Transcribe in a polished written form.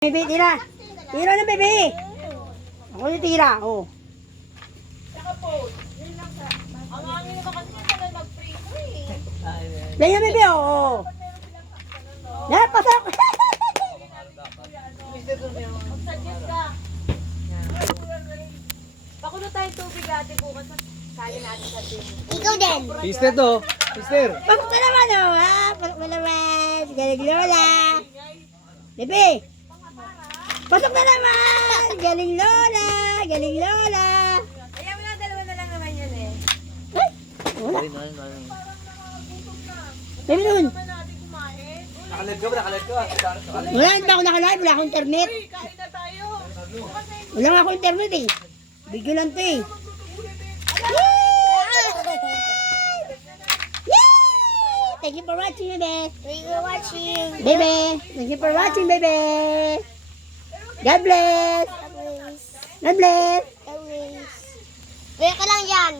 Bebe, tira. Tira na, bebe. Ako yung tira, oh. Ang hangin naman kasi niya talaga mag-prito eh. Ganyan, bebe, oh. Yan, pasok. Mag-suggest ka. Pakulo tayo tubig ate bukas sa kaya natin sa team. Ikaw din. Sister to. Sister. Pasok na naman, oh, ha. Pasok na naman. Galing Lola. Bebe. Pasok na naman. Galing Lola. Galing Lola. Ayaw mo na, dalawa na lang naman yan eh. Ay, wala. Bebe, doon. Nakalive ka ba? Nakalive ka? Wala, hindi pa ako nakalive. Wala akong internet. Kain na tayo. Wala nga akong internet, eh. Video lang to, eh. Thank you for watching, bebe. Thank you for watching. Bebe. Thank you for watching, bebe. God bless. Always. God bless. Always. Kaya ka lang yan.